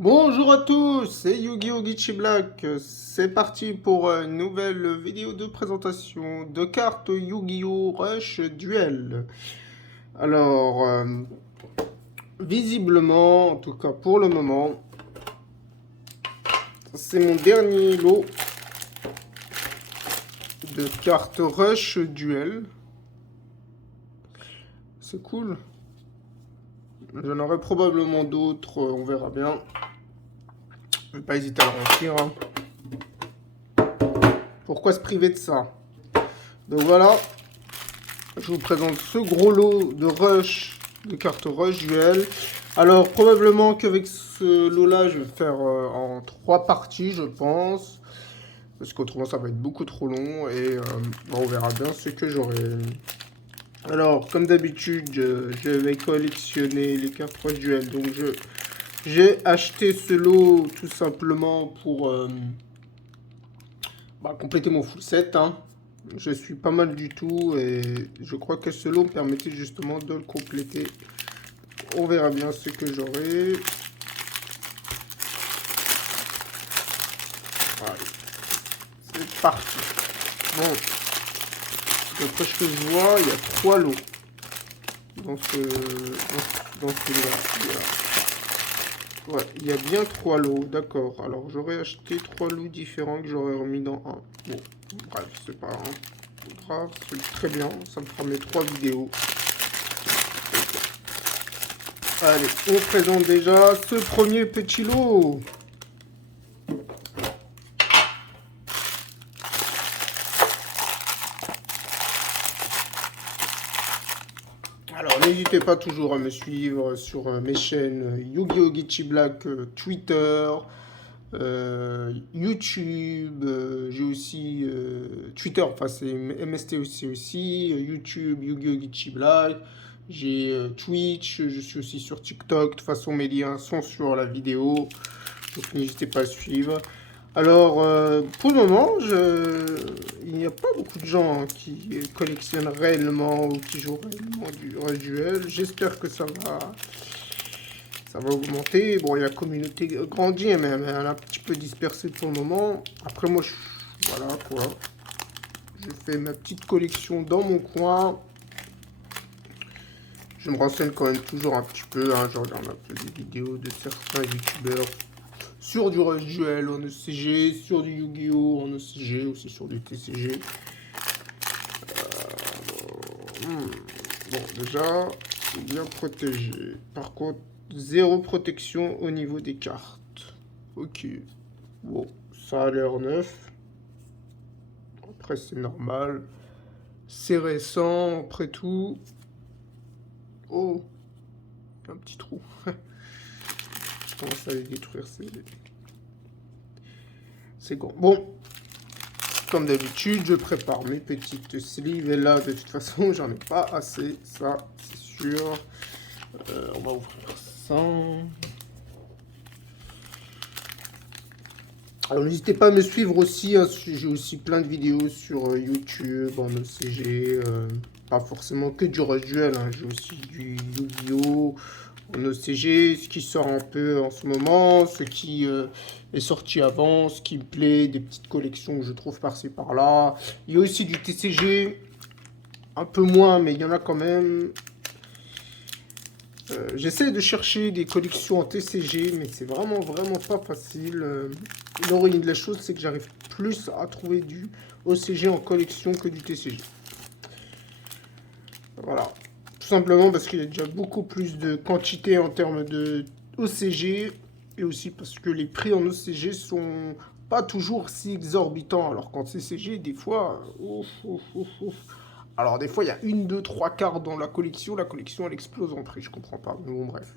Bonjour à tous, c'est Yu-Gi-Oh! Geechi Black. C'est parti pour une nouvelle vidéo de présentation de cartes Yu-Gi-Oh! Rush Duel. Alors, visiblement, en tout cas pour le moment, c'est mon dernier lot de cartes Rush Duel. C'est cool. J'en aurai probablement d'autres, on verra bien. Je vais pas hésiter à le remplir, hein. Pourquoi se priver de ça? Donc voilà, je vous présente ce gros lot de rush, de cartes rush duel. Alors probablement qu'avec ce lot là je vais faire en 3 parties je pense. Parce qu'autrement ça va être beaucoup trop long et bon, on verra bien ce que j'aurai. Alors comme d'habitude je vais collectionner les cartes rush duel. Donc j'ai acheté ce lot tout simplement pour compléter mon full set, hein. Je suis pas mal du tout et je crois que ce lot me permettait justement de le compléter. On verra bien ce que j'aurai. Allez, c'est parti. Bon, d'après ce que je vois, il y a 3 lots dans celui-là. Ouais, il y a bien 3 lots, d'accord. Alors j'aurais acheté 3 lots différents que j'aurais remis dans un. Bon, bref, c'est pas grave, c'est très bien. Ça me fera mes 3 vidéos. Allez, on présente déjà ce premier petit lot. Alors, n'hésitez pas toujours à me suivre sur mes chaînes Yu-Gi-Oh! Geechi Black, Twitter, YouTube. J'ai aussi Twitter, enfin c'est MST aussi, YouTube, Yu-Gi-Oh! Geechi Black. J'ai Twitch, je suis aussi sur TikTok. De toute façon, mes liens sont sur la vidéo. Donc, n'hésitez pas à suivre. Alors, pour le moment, il n'y a pas beaucoup de gens qui collectionnent réellement ou qui jouent réellement du Rush Duel. J'espère que ça va augmenter. Bon, la communauté grandit, mais elle est un petit peu dispersée pour le moment. Après, moi, voilà quoi. Je fais ma petite collection dans mon coin. Je me renseigne quand même toujours un petit peu, hein. Je regarde un peu des vidéos de certains youtubeurs sur du Rush Duel en ECG, sur du Yu-Gi-Oh! En ECG, aussi sur du TCG. Bon, déjà, c'est bien protégé. Par contre, zéro protection au niveau des cartes. Ok. Bon, ça a l'air neuf. Après, c'est normal. C'est récent, après tout. Oh, un petit trou. Je commence à les détruire, c'est bon. Bon, comme d'habitude, je prépare mes petites sleeves. Et là, de toute façon, j'en ai pas assez. Ça, c'est sûr. On va ouvrir ça. Alors, n'hésitez pas à me suivre aussi, hein, j'ai aussi plein de vidéos sur YouTube, en ECG. Pas forcément que du Rush Duel, hein, j'ai aussi du Yu-Gi-Oh! En ECG, ce qui sort un peu en ce moment, ce qui est sorti avant, ce qui me plaît, des petites collections que je trouve par-ci par-là. Il y a aussi du TCG, un peu moins, mais il y en a quand même. J'essaie de chercher des collections en TCG, mais c'est vraiment pas facile. L'ironie de la chose, c'est que j'arrive plus à trouver du OCG en collection que du TCG. Voilà. Tout simplement parce qu'il y a déjà beaucoup plus de quantité en termes de OCG, et aussi parce que les prix en OCG sont pas toujours si exorbitants, alors qu'en TCG, des fois, ouf, ouf, ouf, ouf. Alors des fois, il y a une, deux, trois cartes dans la collection elle explose en prix, je comprends pas. Mais bon, bref.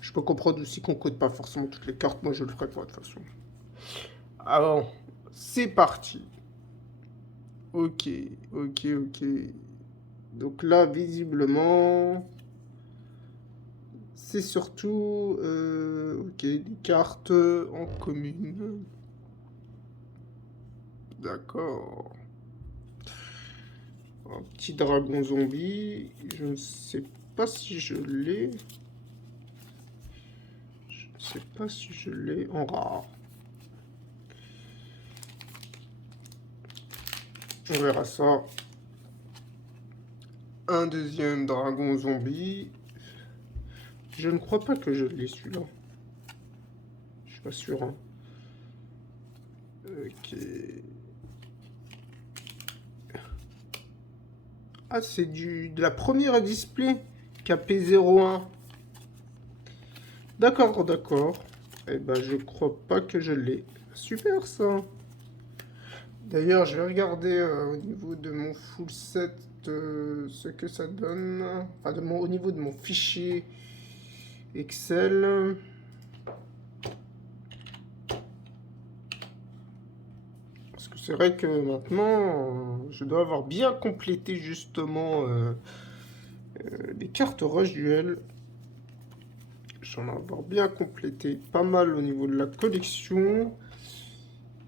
Je peux comprendre aussi qu'on code pas forcément toutes les cartes, moi je le ferai pas de toute façon. Alors, c'est parti. Ok, ok, ok. Donc là, visiblement, c'est surtout ok, des cartes en commune. D'accord. Un petit dragon zombie. Je ne sais pas si je l'ai. Je sais pas si je l'ai en rare. On verra ça. Un deuxième dragon zombie. Je ne crois pas que je l'ai celui-là. Je suis pas sûr. Hein. Ok. Ah, c'est de la première display. KP01. D'accord, d'accord. Eh ben, je crois pas que je l'ai. Super, ça. D'ailleurs, je vais regarder au niveau de mon full set ce que ça donne. Enfin, au niveau de mon fichier Excel. Parce que c'est vrai que maintenant, je dois avoir bien complété justement les cartes Rush Duel. J'en ai avoir bien complété pas mal au niveau de la collection.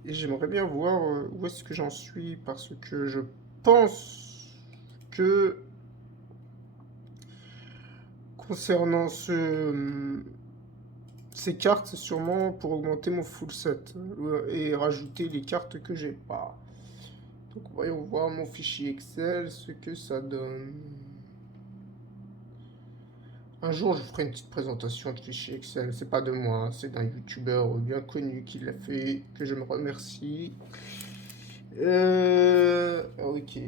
Et j'aimerais bien voir où est-ce que j'en suis. Parce que je pense que concernant ces cartes, c'est sûrement pour augmenter mon full set. Et rajouter les cartes que j'ai pas. Donc voyons voir mon fichier Excel, ce que ça donne. Un jour, je ferai une petite présentation de fichier Excel. C'est pas de moi, hein, c'est d'un YouTuber bien connu qui l'a fait, que je me remercie. Ok.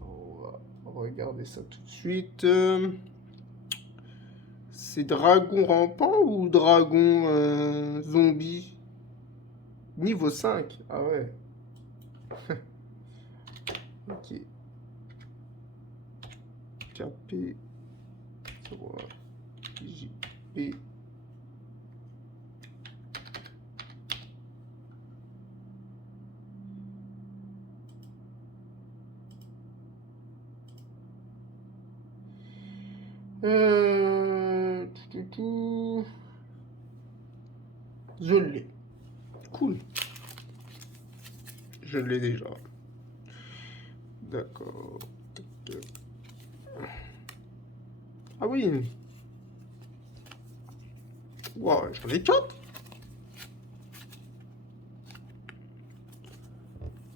On va regarder ça tout de suite. C'est dragon rampant ou dragon zombie? Niveau 5. Ah ouais. Ok. KP. JP. Je l'ai. Cool. Je l'ai déjà. D'accord. Ah oui. Wow, j'en ai 4.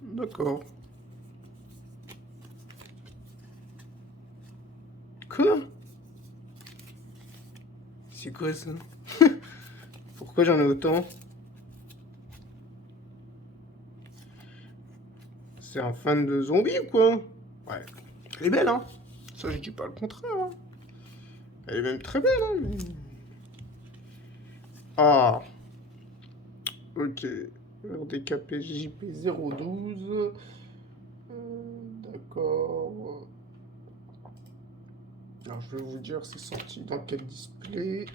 D'accord. Quoi? C'est quoi ça? Pourquoi j'en ai autant? C'est un fan de zombies ou quoi? Ouais. Elle est belle, hein? Ça, je dis pas le contraire. Hein. Elle est même très belle, hein? Mais... Ah. Ok. RDKP JP012. D'accord. Alors, je vais vous dire, c'est sorti dans quel display.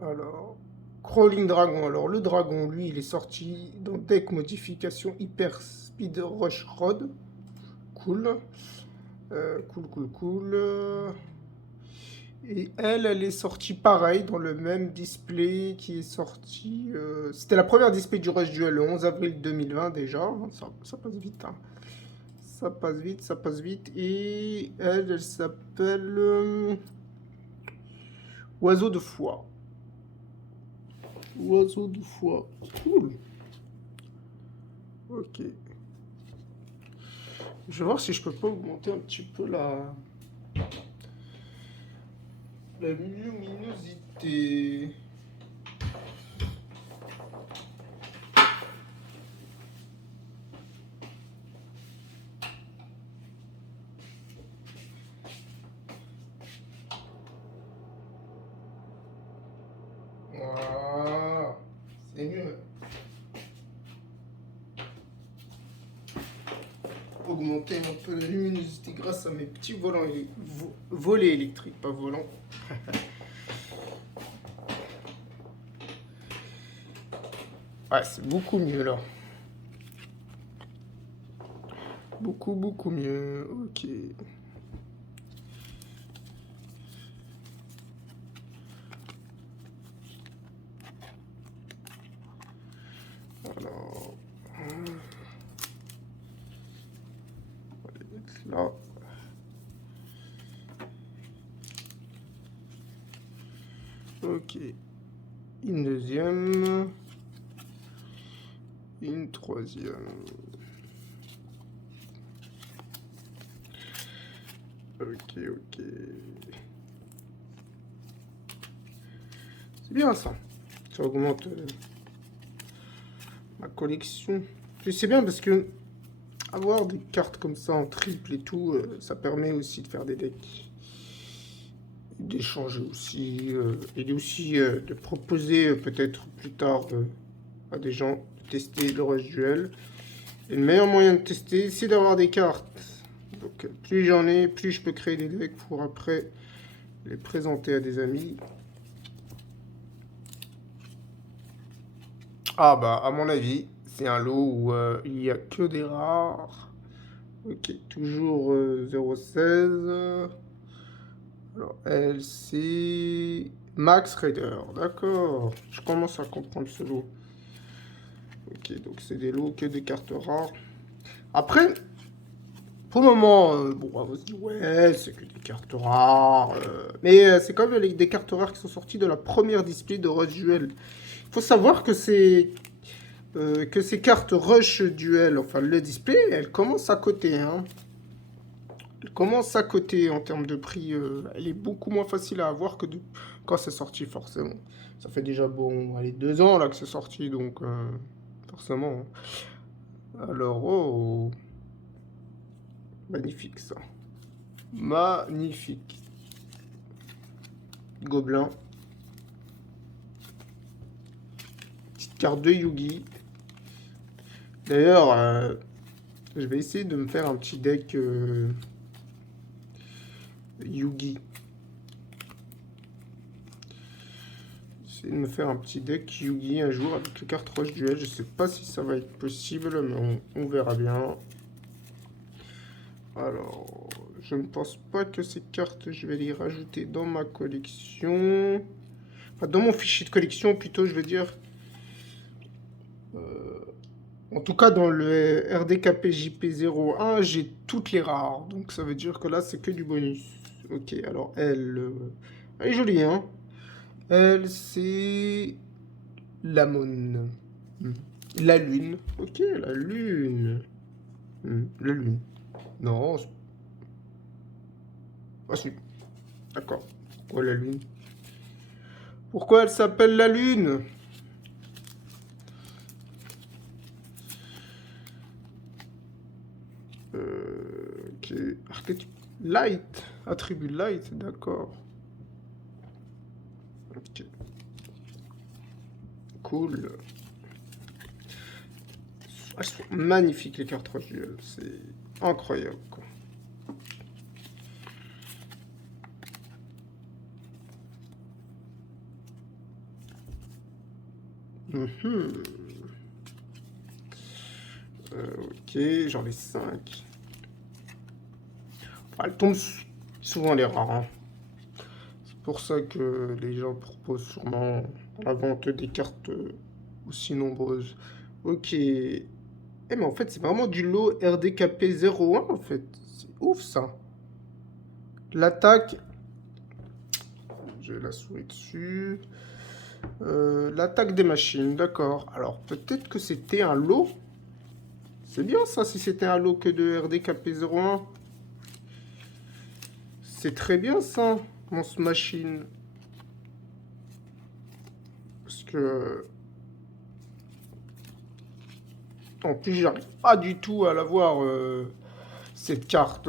Alors, Crawling Dragon. Alors, le dragon, lui, il est sorti dans Deck Modification Hyper Speed Rush Rod. Cool. Cool. Et elle est sortie pareil, dans le même display qui est sorti. C'était la première display du Rush Duel le 11 avril 2020 déjà. Ça passe vite. Hein. Ça passe vite. Et elle s'appelle Oiseau de foie. Oiseau de foie. Cool. Ok. Je vais voir si je peux pas augmenter un petit peu la luminosité. Voilà. C'est mieux. Augmenter un peu la luminosité grâce à mes petits volets électriques, pas volants. Ouais, c'est beaucoup mieux là. Beaucoup mieux. Ok. Alors. On va les mettre là. Ok. Une deuxième. Une troisième. Ok, ok. C'est bien ça. Ça augmente ma collection. Et c'est bien parce que avoir des cartes comme ça en triple et tout, ça permet aussi de faire des decks. D'échanger aussi. Et aussi de proposer peut-être plus tard à des gens de tester le Rush Duel. Et le meilleur moyen de tester, c'est d'avoir des cartes. Donc plus j'en ai, plus je peux créer des decks pour après les présenter à des amis. Ah bah à mon avis, c'est un lot où il n'y a que des rares. Ok, toujours 0,16. Alors elle c'est Max Raider, d'accord. Je commence à comprendre ce lot. Ok, donc c'est des lots que des cartes rares. Après, pour le moment, bon, on va se dire, ouais, c'est que des cartes rares. Mais c'est quand même des cartes rares qui sont sorties de la première display de Rush Duel. Il faut savoir que ces cartes Rush Duel, enfin le display, elles commencent à coter. Hein. Elles commencent à coter en termes de prix. Elle est beaucoup moins facile à avoir que quand c'est sorti, forcément. Ça fait déjà, bon, allez, 2 ans là que c'est sorti, donc forcément. Alors, oh, magnifique ça. Magnifique. Gobelin. Petite carte de Yugi. D'ailleurs, je vais essayer de me faire un petit deck Yugi. Essayer de me faire un petit deck Yugi un jour avec les cartes Rush Duel. Je sais pas si ça va être possible, mais on verra bien. Alors, je ne pense pas que ces cartes, je vais les rajouter dans ma collection. Enfin, dans mon fichier de collection, plutôt, je veux dire. En tout cas, dans le RDKPJP01, j'ai toutes les rares. Donc, ça veut dire que là, c'est que du bonus. Ok, alors, elle est jolie, hein. Elle, c'est Lamone. La lune. Ok, la lune. La lune. Non, ah si. D'accord. Pourquoi la lune? Pourquoi elle s'appelle la lune? Ok. Archétype light. Attribut light, d'accord. Ok. Cool. Elles sont magnifiques les cartes Rush Duel. C'est incroyable quoi. Ok, j'en ai 5. Elles tombent souvent les rares. Hein. C'est pour ça que les gens proposent sûrement la vente des cartes aussi nombreuses. Ok. Mais en fait, c'est vraiment du lot RDKP 01 en fait. C'est ouf ça. L'attaque. J'ai la souris dessus. L'attaque des machines, d'accord. Alors peut-être que c'était un lot. C'est bien ça si c'était un lot que de RDKP 01. C'est très bien ça, Monstre Machine. Parce que... En plus, j'arrive pas du tout à l'avoir, cette carte.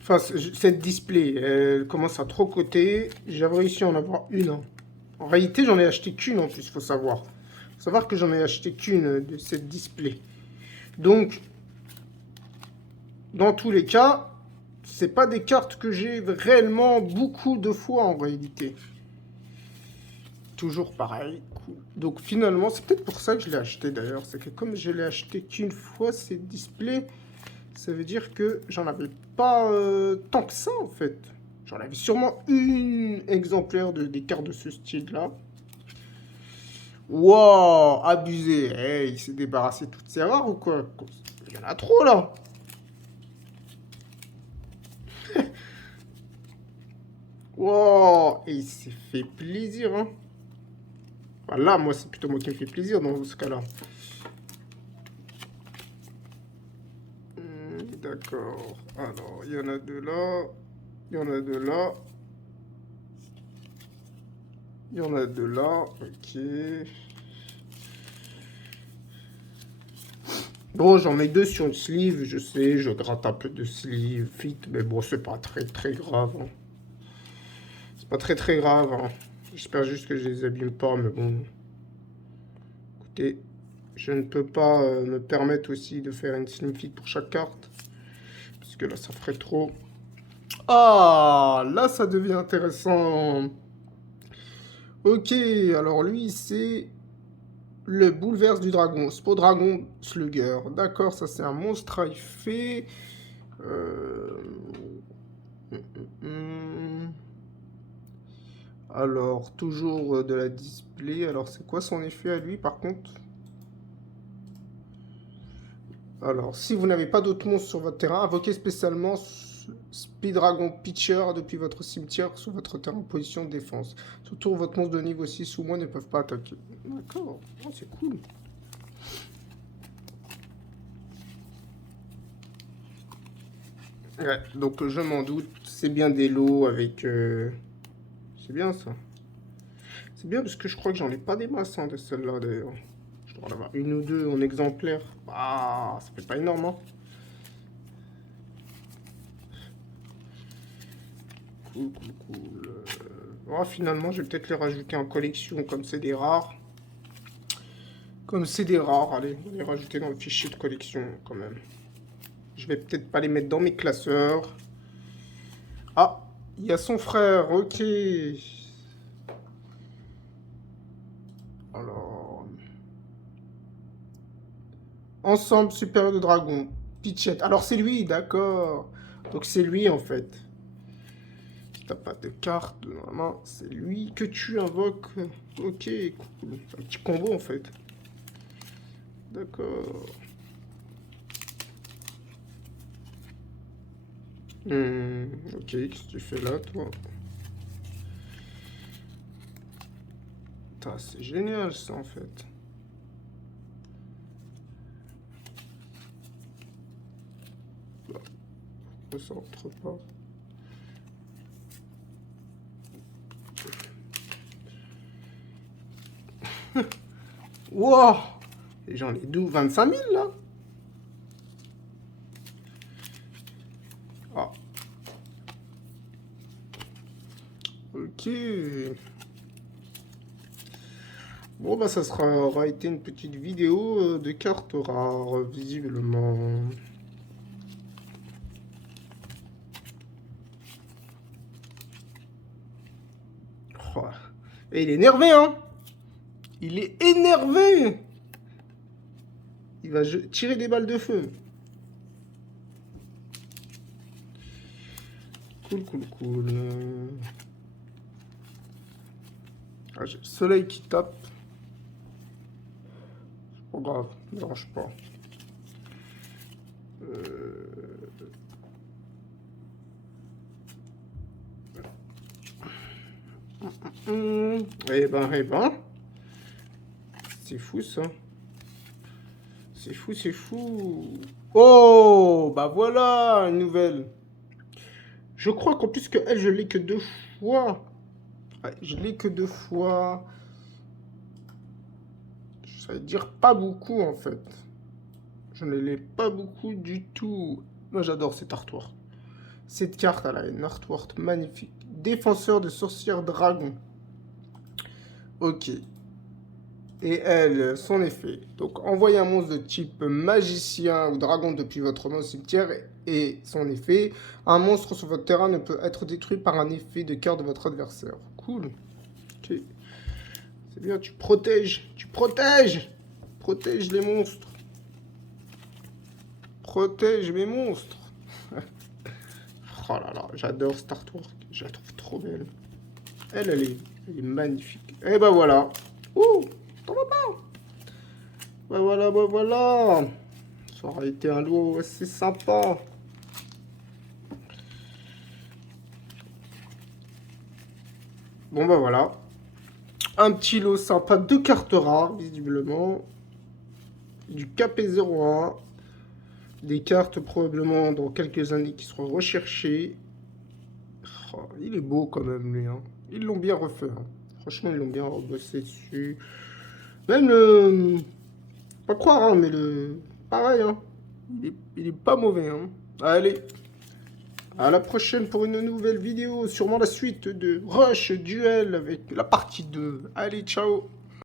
Enfin, cette display, elle commence à trop coter. J'avais réussi à en avoir une. Hein. En réalité, j'en ai acheté qu'une en plus, faut savoir. Faut savoir que j'en ai acheté qu'une de cette display. Donc, dans tous les cas, c'est pas des cartes que j'ai réellement beaucoup de fois en réalité. Toujours pareil. Cool. Donc finalement, c'est peut-être pour ça que je l'ai acheté d'ailleurs. C'est que comme je l'ai acheté qu'une fois, ces displays, ça veut dire que j'en avais pas tant que ça en fait. J'en avais sûrement une exemplaire des cartes de ce style-là. Wow, abusé. Hey, il s'est débarrassé de toutes ces rares ou quoi? Il y en a trop là. Wow, et il s'est fait plaisir, hein. Bah là, moi, c'est plutôt moi qui me fait plaisir dans ce cas-là. D'accord. Alors, il y en a deux là. Il y en a deux là. Il y en a deux là. Ok. Bon, j'en mets deux sur le sleeve. Je sais, je gratte un peu de sleeve fit. Mais bon, c'est pas très très grave, hein. C'est pas très très grave, hein. J'espère juste que je les abîme pas. Mais bon. Écoutez, je ne peux pas me permettre aussi de faire une slim fit pour chaque carte. Parce que là, ça ferait trop. Ah, là, ça devient intéressant. Ok, alors lui, c'est le bouleverse du dragon. Dragon Slugger. D'accord, ça, c'est un monstre fait. Euh... Alors, toujours de la display. Alors, c'est quoi son effet à lui, par contre? Alors, si vous n'avez pas d'autres monstres sur votre terrain, invoquez spécialement Speedragon Pitcher depuis votre cimetière sur votre terrain en position de défense. Surtout votre monstre de niveau 6 ou moins ne peuvent pas attaquer. D'accord, oh, c'est cool. Ouais, donc je m'en doute, c'est bien des lots avec... C'est bien ça. C'est bien parce que je crois que j'en ai pas des masses hein, de celles-là d'ailleurs. Je dois en avoir une ou deux en exemplaire. Ah, ça fait pas énorme, hein. Cool, cool, cool. Oh, finalement, je vais peut-être les rajouter en collection comme c'est des rares. Comme c'est des rares, allez, on va les rajouter dans le fichier de collection quand même. Je vais peut-être pas les mettre dans mes classeurs. Ah, il y a son frère, ok. Alors... Ensemble supérieur de dragon. Pitchette. Alors c'est lui, d'accord. Donc c'est lui en fait. T'as pas de carte, normalement, c'est lui que tu invoques. Ok, cool. Un petit combo en fait. D'accord. Ok, qu'est-ce que tu fais là, toi? C'est génial ça en fait. Bah, ça rentre pas. Wow! Et j'en ai d'où 25 000 là? Ah. Ok. Bon bah ça aura été une petite vidéo de cartes rares, visiblement. Oh. Et il est énervé, hein? Il est énervé! Il va tirer des balles de feu. Cool, cool, cool. Ah, j'ai le soleil qui tape. C'est pas grave, ne dérange pas. Eh ben, eh ben. C'est fou, ça. C'est fou, c'est fou. Oh, bah voilà, une nouvelle. Je crois qu'en plus que elle, je l'ai que 2 fois. Ouais, je l'ai que 2 fois. Ça veut dire pas beaucoup, en fait. Je ne l'ai pas beaucoup du tout. Moi, j'adore cet artwork. Cette carte, elle a une artwork magnifique. Défenseur de sorcière dragon. Ok. Et elle, son effet. Donc, envoyez un monstre de type magicien ou dragon depuis votre monstre cimetière. Et son effet. Un monstre sur votre terrain ne peut être détruit par un effet de cœur de votre adversaire. Cool. Ok. C'est bien, tu protèges. Tu protèges. Protège les monstres. Protège mes monstres. Oh là là, j'adore Star Wars. Je la trouve trop belle. Elle est magnifique. Et ben voilà. Ouh, t'en vas pas. Ben voilà, ben voilà. Ça aurait été un lot assez sympa. Bon, bah voilà. Un petit lot sympa, 2 cartes rares, visiblement. Du KP01. Des cartes probablement dans quelques années qui seront recherchées. Oh, il est beau quand même, lui. Hein. Ils l'ont bien refait. Hein. Franchement, ils l'ont bien bossé dessus. Même le... Pas croire, hein, mais le... Pareil, hein. Il est pas mauvais. Hein. Allez. À la prochaine pour une nouvelle vidéo. Sûrement la suite de Rush Duel avec la partie 2. Allez, ciao.